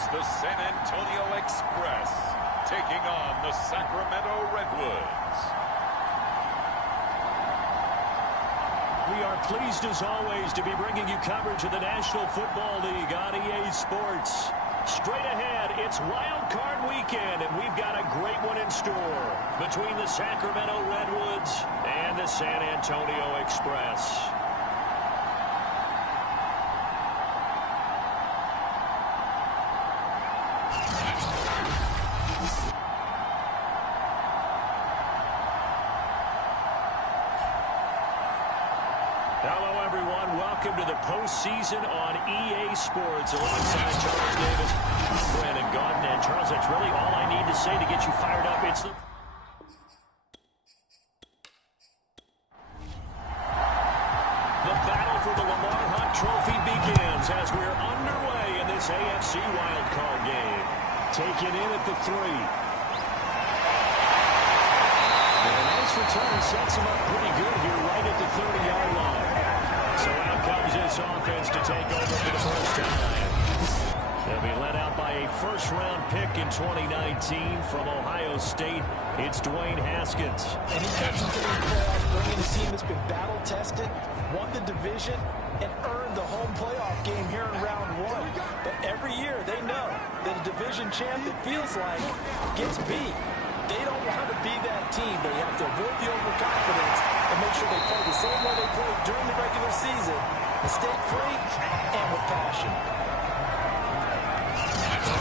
It's the San Antonio Express taking on the Sacramento Redwoods. We are pleased, as always, to be bringing you coverage of the National Football League on EA Sports. Straight ahead, it's Wild Card Weekend, and we've got a great one in store between the Sacramento Redwoods and the San Antonio Express. Hello, everyone. Welcome to the postseason on EA Sports. Alongside Charles Davis, I'm Brandon Gaudin. And Charles, that's really all I need to say to get you fired up. It's the battle for the Lamar Hunt Trophy begins as we're underway in this AFC wildcard game. Taken in at the 3. And a nice return sets him up pretty good here right at the 30-yard line. So out comes this offense to take over for the first time. They'll be led out by a first-round pick in 2019 from Ohio State. It's Dwayne Haskins. And he comes into these playoffs bringing a team that's been battle-tested, won the division, and earned the home playoff game here in round 1. But every year they know that a division champ, it feels like, gets beat. They don't want to be that team. They have to avoid the overconfidence and make sure they play the same way they played during the regular season, mistake-free and with passion.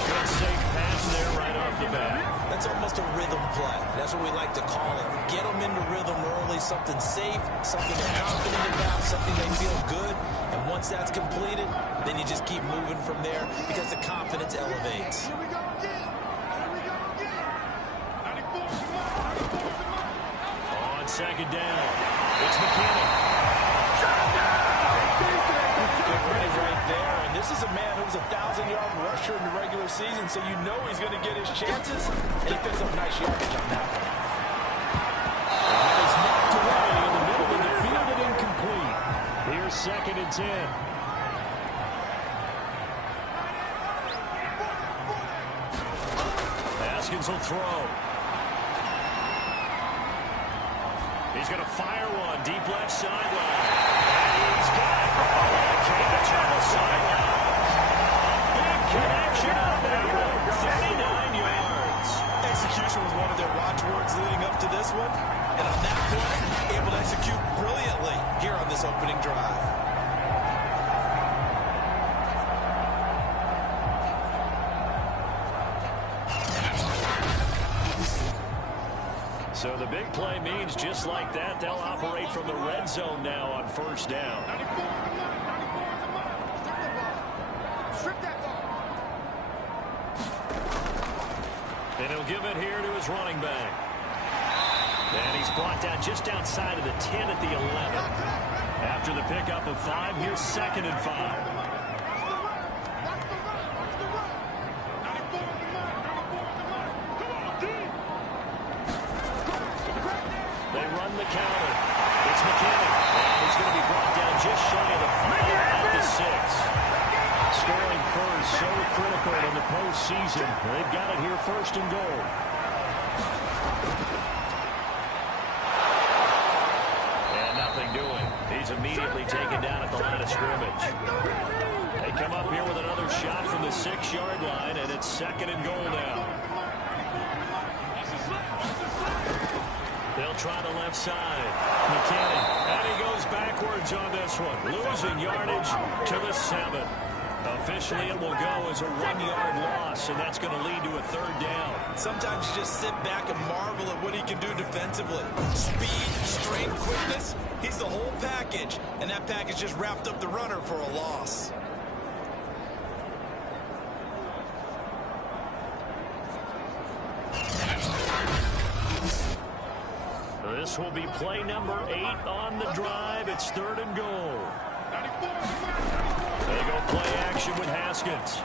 Good safe pass there right off the bat. That's almost a rhythm play. That's what we like to call it. Get them into rhythm early, something safe, something they're confident about, something they feel good. And once that's completed, then you just keep moving from there because the confidence elevates. On second down, it's McKinnon. Get ready right there. And this is a man who was a 1,000-yard rusher in the regular season, so you know he's going to get his chances. And he picks up nice yardage on that one. It's knocked away in the middle of the field and incomplete. Here's 2nd and 10. Haskins will throw. He's going to fire one deep left sideline. And he's got a catch on the sideline. Big connection on that one. 39 yards. Execution was one of their watchwords leading up to this one. And on that play, able to execute brilliantly here on this opening drive. So the big play means just like that, they'll operate from the red zone now on first down. And he'll give it here to his running back. And he's brought down just outside of the 10 at the 11. After the pickup of 5, here's 2nd and 5. The counter. It's McKinnon. And he's going to be brought down just shy of the 5 at the 6. Scoring first, so critical in the postseason. They've got it here 1st and goal. And nothing doing. He's immediately taken down at the line of scrimmage. They come up here with another shot from the 6-yard line, and it's 2nd and goal now. They'll try the left side. McKinnon. And he goes backwards on this one. Losing yardage to the 7. Officially, it will go as a 1-yard loss, and that's going to lead to a 3rd down. Sometimes you just sit back and marvel at what he can do defensively. Speed, strength, quickness. He's the whole package, and that package just wrapped up the runner for a loss. This will be play number 8 on the drive. It's 3rd and goal. They go play action with Haskins.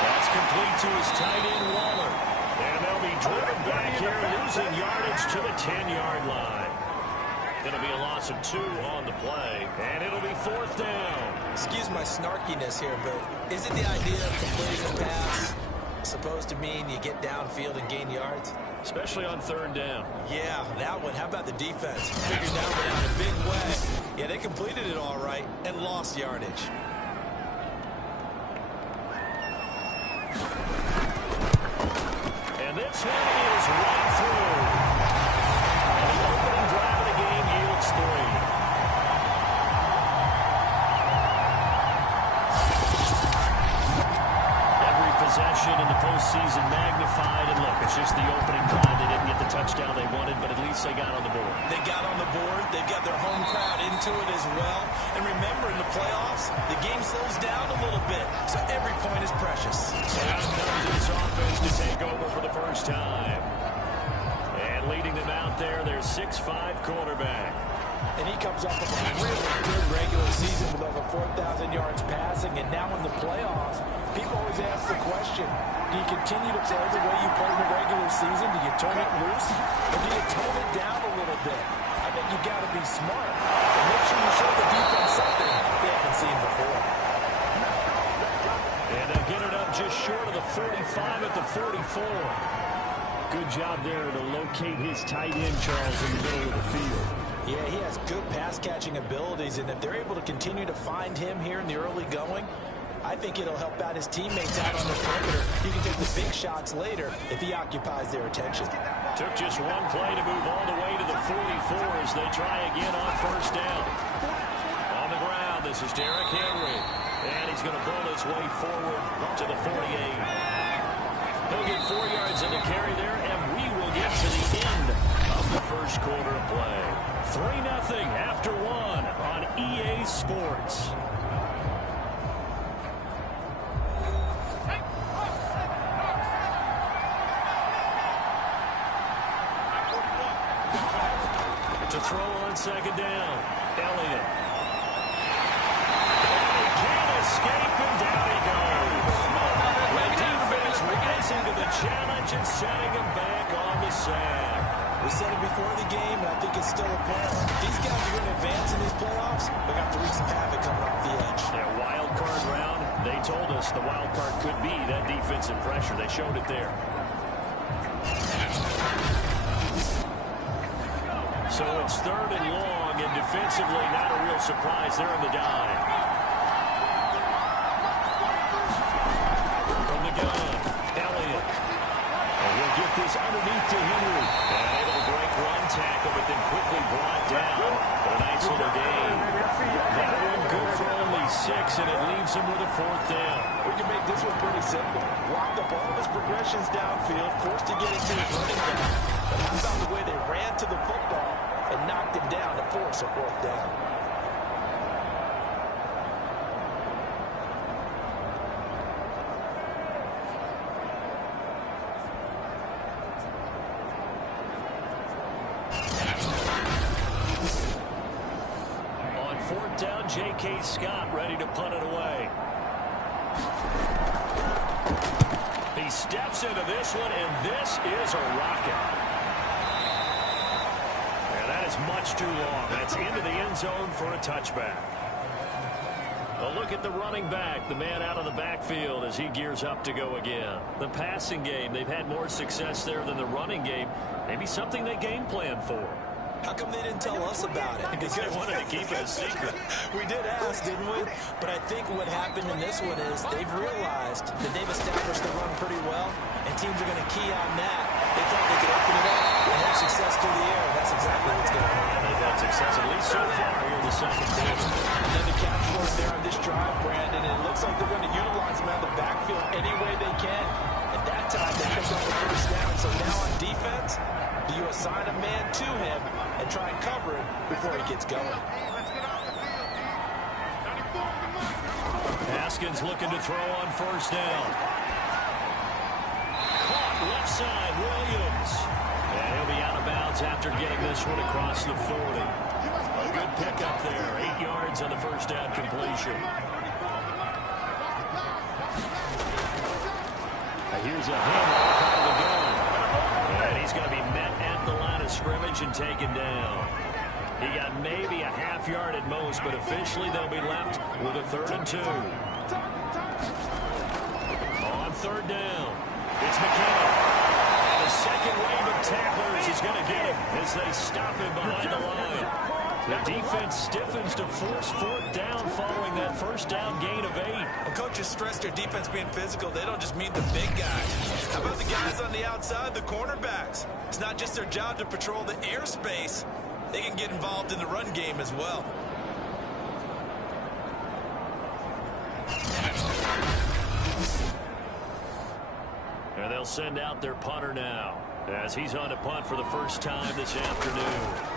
That's complete to his tight end, Waller. And they'll be driven back here, losing yardage to the 10-yard line. It'll be a loss of 2 on the play, and it'll be 4th down. Excuse my snarkiness here, but isn't the idea of completing the pass supposed to mean you get downfield and gain yards? Especially on 3rd down. Yeah, that one. How about the defense? Figured that one out in a big way. Yeah, they completed it all right and lost yardage. And this one is right through. And the opening drive of the game yields 3. Possession in the postseason magnified, and look, it's just the opening drive. They didn't get the touchdown they wanted, but at least they got on the board. They got on the board. They've got their home crowd into it as well. And remember, in the playoffs, the game slows down a little bit, so every point is precious. So out comes this offense to take over for the first time. And leading them out there, their 6'5" quarterback. And he comes off of a really good regular season with over 4,000 yards passing. And now in the playoffs, people always ask the question, do you continue to play the way you played in the regular season? Do you turn it loose? Or do you tone it down a little bit? I think you got to be smart and make sure you show the defense something they haven't seen before. And they'll get it up just short of the 45 at the 44. Good job there to locate his tight end, Charles, in the middle of the field. Yeah, he has good pass-catching abilities, and if they're able to continue to find him here in the early going, I think it'll help out his teammates out on the perimeter. He can take the big shots later if he occupies their attention. Took just one play to move all the way to the 44 as they try again on 1st down. On the ground, this is Derrick Henry, and he's going to bull his way forward to the 48. He'll get 4 yards in the carry there, and we will get to the end of the first quarter of play. 3-0 after 1 on EA Sports. To throw on 2nd down, Elliott. And he can't escape, and down he goes. The defense rising to the challenge and setting him back on the sack. We said it before the game, and I think it's still apparent. These guys are going to advance in these playoffs. They're going to have to wreak some havoc coming off the edge. Yeah, wild card round. They told us the wild card could be that defensive pressure. They showed it there. So it's 3rd and long, and defensively not a real surprise. They're in the dive. From the gun, Elliott. And he'll get this underneath to Henry. And able to break one tackle, but then quickly brought down. But a nice little gain. That one good for only 6, and it leaves him with a 4th down. We can make this one pretty simple. Locked up all his progressions downfield, forced to get it to his running back. But how about the way they ran to the football and knocked him down to force a 4th down? On 4th down, J.K. Scott ready to punt it away. He steps into this one, and this is a rocket. And that is much too long. That's into the end zone for a touchback. A look at the running back, the man out of the backfield as he gears up to go again. The passing game, they've had more success there than the running game. Maybe something they game plan for. How come they didn't tell us about it? Because they wanted to keep it a secret. We did ask, didn't we? But I think what happened in this one is they've realized that they've established the run pretty well, and teams are going to key on that. They thought they could open it up and have success through the air, and that's exactly what's going to happen. They've had success, at least so far, here in the 2nd quarter. Another catch for us there on this drive, Brandon, and it looks like they're going to utilize him out of the backfield any way they can. At that time, they picked up the 1st down, so now on defense, do you assign a man to him and try and cover him before he gets going? Haskins looking to throw on 1st down. Caught left side, Williams. And he'll be out of bounds after getting this one across the 40. A good pickup there, 8 yards on the 1st down completion. Here's a handoff out of the gun. And he's going to be met at the line of scrimmage and taken down. He got maybe a half yard at most, but officially they'll be left with a 3rd and 2. On 3rd down, it's McKinnon. And the second wave of tacklers is going to get him as they stop him behind the line. The defense stiffens to force 4th down following that 1st down gain of 8. When coaches stress their defense being physical, they don't just mean the big guys. How about the guys on the outside, the cornerbacks? It's not just their job to patrol the airspace. They can get involved in the run game as well. And they'll send out their punter now as he's on to punt for the first time this afternoon.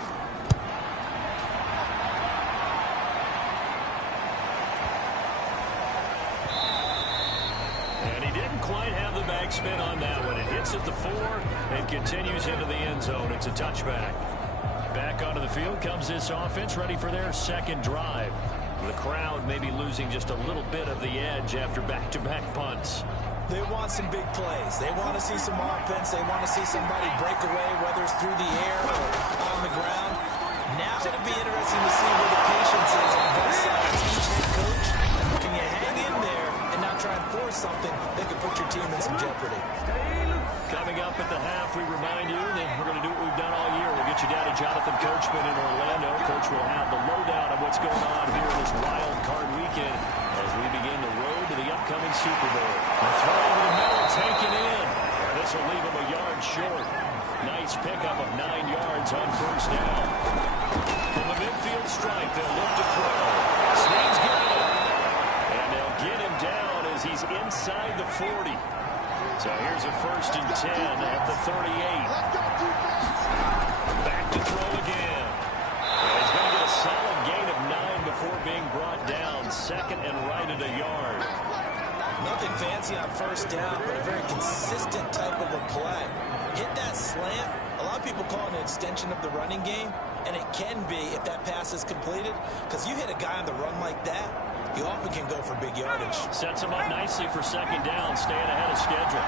Backspin on that one. It hits at the 4 and continues into the end zone. It's a touchback. Back onto the field comes this offense, ready for their second drive. The crowd may be losing just a little bit of the edge after back-to-back punts. They want some big plays. They want to see some offense. They want to see somebody break away, whether it's through the air or on the ground. Now it'll be interesting to see where the patience is on both sides. Each head coach, can you hang in there and not try and force something that could put your team in some jeopardy? Coming up at the half, we remind you that we're going to do what we've done all year. We'll get you down to Jonathan Coachman in Orlando. Coach will have the lowdown of what's going on here this wild card weekend as we begin the road to the upcoming Super Bowl. A throw over the middle, taken in. This will leave him a yard short. Nice pickup of 9 yards on 1st down. From the midfield stripe, they'll look to throw. Swings good. And they'll get him down as he's inside the 40. So here's a 1st and 10 at the 38. Back to throw again. And he's going to get a solid gain of 9 before being brought down. 2nd and right at a yard. Nothing fancy on 1st down, but a very consistent type of a play. Hit that slant. A lot of people call it an extension of the running game, and it can be if that pass is completed, because you hit a guy on the run like that, you often can go for big yardage. Sets him up nicely for 2nd down, staying ahead of schedule.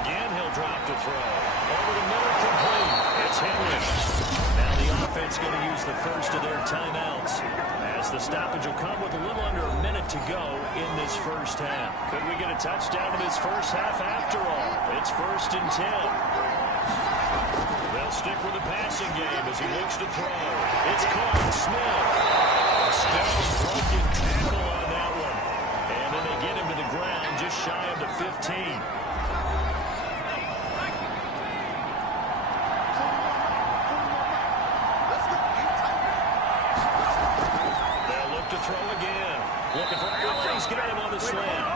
Again, he'll drop to throw. Over the middle, complete. It's Henry. Now the offense going to use the first of their timeouts, as the stoppage will come with a little under a minute to go in this 1st half. Could we get a touchdown in this 1st half after all? It's 1st and 10. They'll stick with the passing game as he looks to throw. It's caught. Smith. Still a broken tackle on that one. And then they get him to the ground just shy of the 15. Throw again. Looking for Allen. He's got him on the slant.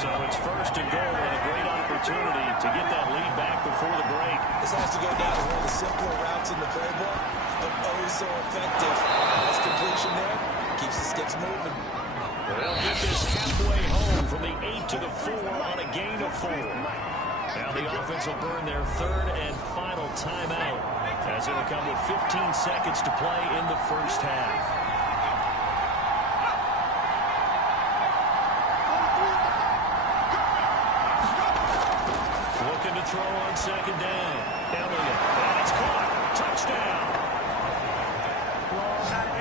So it's 1st and goal and a great opportunity to get that lead back before the break. This has to go down to one of the simpler routes in the playbook, but oh so effective. Nice completion there. Keeps the sticks moving. They'll get this halfway home from the 8 to the 4 on a gain of 4. Now the offense will burn their 3rd and final timeout, as it will come with 15 seconds to play in the 1st half. Looking to throw on 2nd down. Elliott. And it's caught. Touchdown.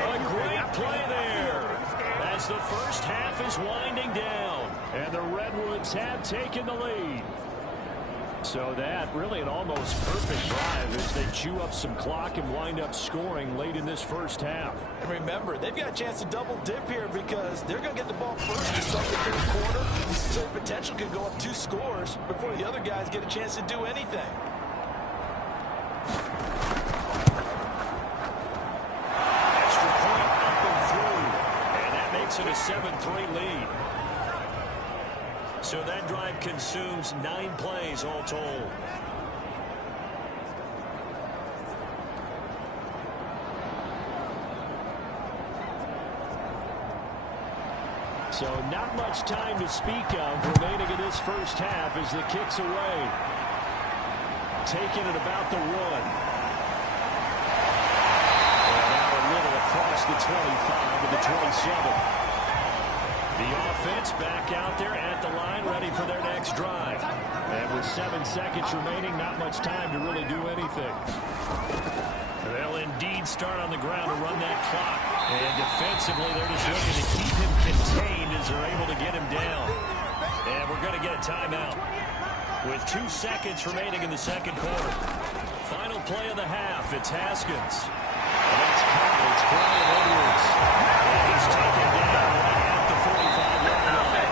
A great play there, as the 1st half is winding down, and the Redwoods have taken the lead. So that really an almost perfect drive as they chew up some clock and wind up scoring late in this 1st half. And remember, they've got a chance to double dip here because they're going to get the ball first to start the 3rd quarter. So the potential could go up 2 scores before the other guys get a chance to do anything. Extra point up and through. And that makes it a 7-3 lead. So that drive consumes 9 plays all told. So not much time to speak of remaining in this 1st half as the kick's away. Taking it about the 1. And now a little across the 25 to the 27. The offense back out there at the line, ready for their next drive. And with 7 seconds remaining, not much time to really do anything. They'll indeed start on the ground to run that clock. And defensively, they're just looking to keep him contained as they're able to get him down. And we're going to get a timeout with 2 seconds remaining in the second quarter. Final play of the half, it's Haskins. That's caught. It's Brian Edwards. And he's taken down right at the 45-yard line.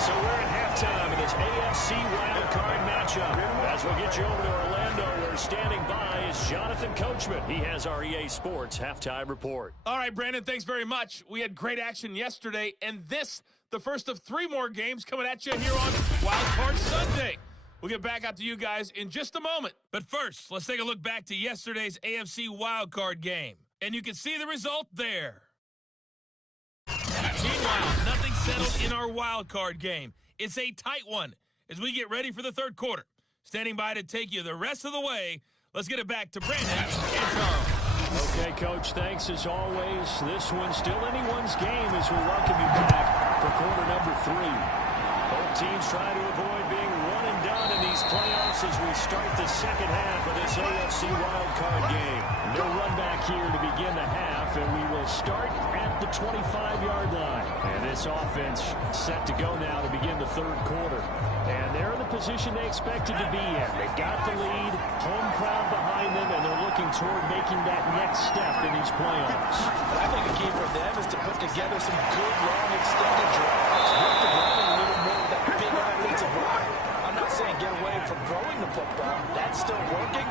So we're at halftime in this AFC wildcard matchup. As we'll get you over to Orlando, where standing by is Jonathan Coachman. He has our EA Sports halftime report. All right, Brandon, thanks very much. We had great action yesterday, and this, the first of 3 more games coming at you here on Wildcard Sunday. We'll get back out to you guys in just a moment. But first, let's take a look back to yesterday's AFC wildcard game. And you can see the result there. Meanwhile, nothing settled in our wildcard game. It's a tight one as we get ready for the third quarter. Standing by to take you the rest of the way, let's get it back to Brandon and Charles. Okay, Coach, thanks as always. This one's still anyone's game as we welcome you back for quarter number 3. Both teams try to avoid being one and done in these playoffs as we start the second half of this AFC wildcard game. No run back here to begin the half, and we will start at the 25-yard line. And this offense set to go now to begin the third quarter. And they're in the position they expected to be in. They've got the lead, home crowd behind them, and they're looking toward making that next step in these playoffs. I think a key for them is to put together some good, long, extended drives. Work the ground a little more with that big offensive line. I'm not saying get away from throwing the football. That's still working.